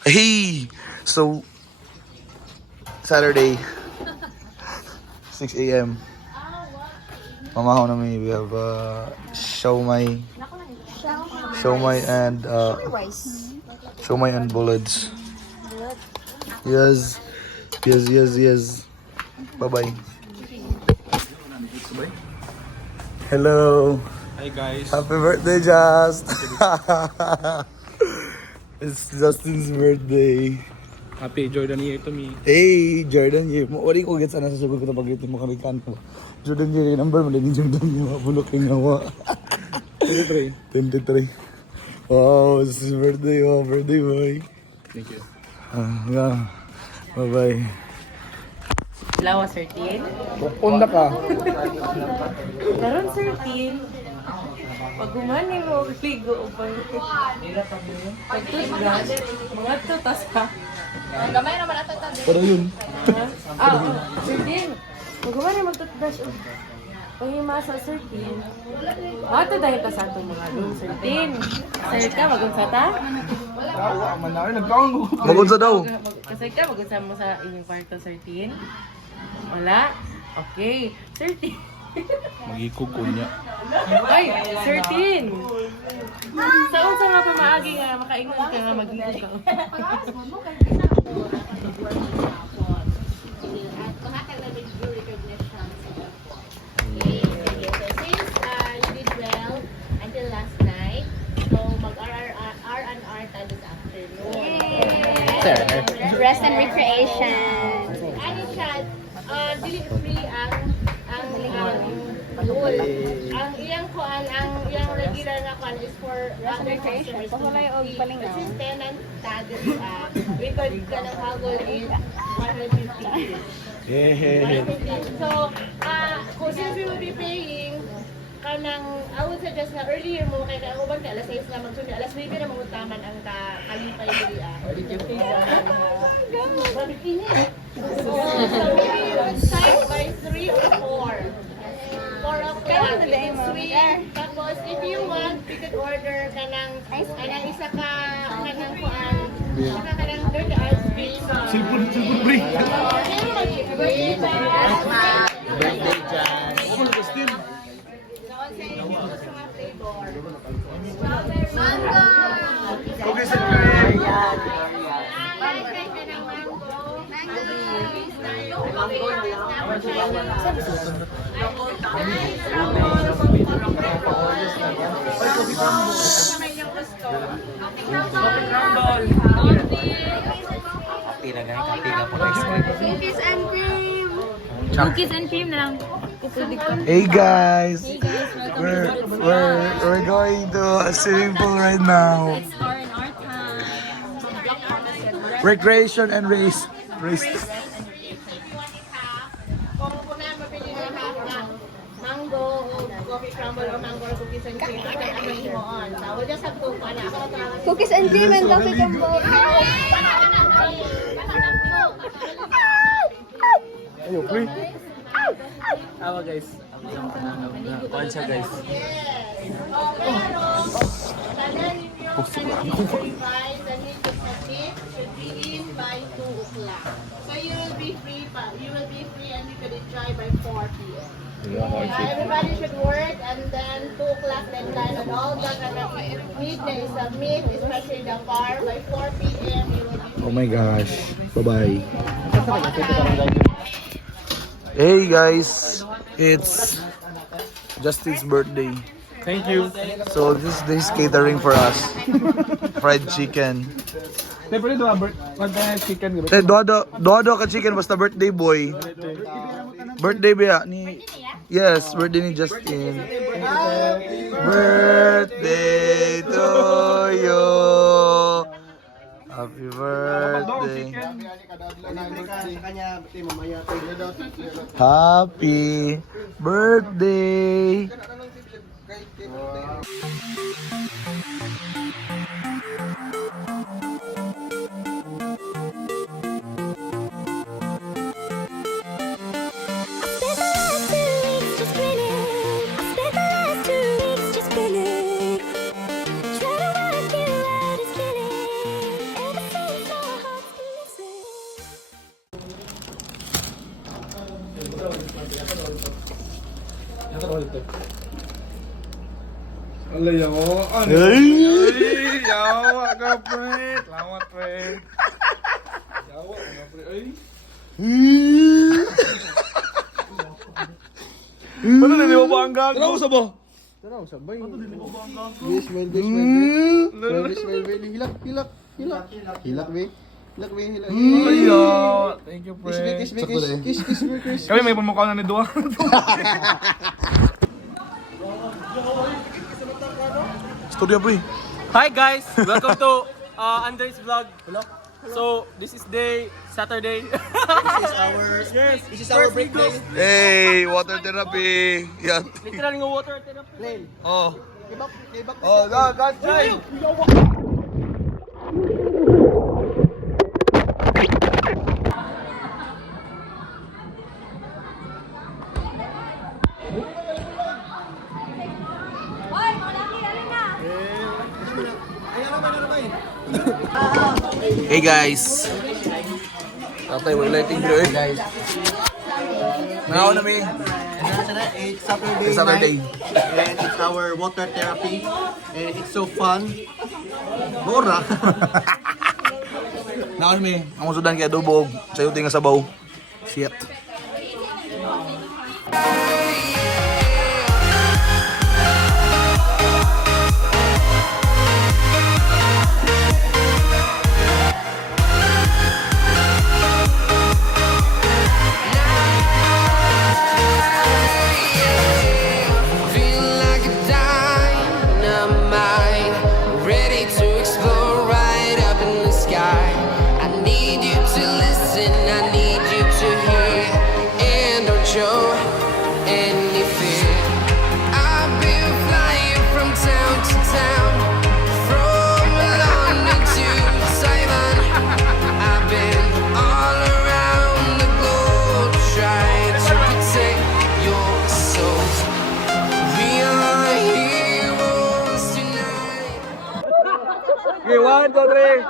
Hey! So, Saturday, 6 a.m. Mamahaw na may, we have siomai and siomai and bullets. Yes. Bye-bye. Hello. Hi guys. Happy birthday, Just. It's Justin's birthday. Happy Jordan year to me. Hey, Jordan year. Wali ko gets ana sa sagot ko na pag mo kami kanto. Jordan year number mo din Jordan year bulok king nawa. 23. Wow, it's his birthday. Oh, birthday boy. Thank you. Yeah. Bye-bye. Lawa, 13. Punda ka. Karon 13. Pag gumani mo, ligo o pag-toothbrush, mga tutas ka. Gamay naman ato tabi. Pero yun. 13. Pag gumani mag-toothbrush, pag yung masa 13. Ato dahil ka sa itong mga room, 13. Sayad ka, magunsa ta? Magunsa daw. Kasayad ka, magunsa mo sa inyong kwarto, 13. Wala? Okay. 13. Magikog ko niya. Ay, 13! Saan sa nga pa maagi nga, makaingon ka nga mag-ikot ka. Since you did well until last night, so mag-R&R tayo this afternoon. Rest and recreation. Ano siya, dili free ang rule. Ang iyang kuan, ang iyang regular na kuan is for rest and recreation. Pahulay og palingaw. Since tenant tadi record ka ng hagol is 150. Yeah. So, since we will be paying kanang, I would suggest na earlier mo kaya ako ba alas 6 na magsundi, alas 9 na mangutaman ang kalipay diri So maybe you would start by 3 or 4. 4 o'clock, you can swing. Tapos, if you want, you could order kanang isa ka, kanang kuan, isa ka kanang dirty ice cream. Silpon break. Birthday, Justin. Okay, sir. Cookies and cream. Cookies and cream na lang. Hey guys, we're going to a swimming pool right now. It's R&R time. Recreation and race. Kung kuna mabili na mango o coffee crumble o mango or cookies and cream, ano mo on. So, we'll just have to, Cookies and cream and coffee combo. Ayo, pre. Awa guys. Kuhan siya guys. So you will be free and you can enjoy by 4 p.m. Everybody should work and then 2 o'clock then dine and all that meat na submit, especially the car by 4 p.m. you will be Oh my gosh. Bye-bye. Hey guys, it's Justin's birthday. Thank you. So this is catering for us. Fried chicken. Siyempre ito, chicken. Dodo ka chicken basta birthday boy. Birthday ba ni? Yes, birthday ni Justin. Birthday to you. Happy birthday. Happy birthday. Trying to work you out is killing. Ever since I Alay ako. Ano? Ay! Yawa ka, pre. Salamat, pre. Yawa ka, pre. Ay. Ano na, di ba ba ang gago? Tara, usap ba? Ay, thank you, pre. Kami may pamukha na ni Dua. Storya, pre. Hi guys, welcome to Andres vlog. So this is Saturday. This is our break day. Hey, water therapy. Yan. Literal nga water therapy. Oh. Oh, God, try. Hey guys. Tatay, we're lighting bro eh. Guys. Now na mi. It's Saturday, Saturday. night, and it's our water therapy, and it's so fun. Mura. Now na mi. Ang sudan kay adobo, sayo tinga sabaw. Shit. Feel like a dynamite, ready to explode right up in the sky. I need you to listen, I need you to hear, and don't show any fear. I've been flying from town to town, from London to Taiwan. I've been all around the globe trying to protect your soul. We are heroes tonight. Okay, 1, 2, 3.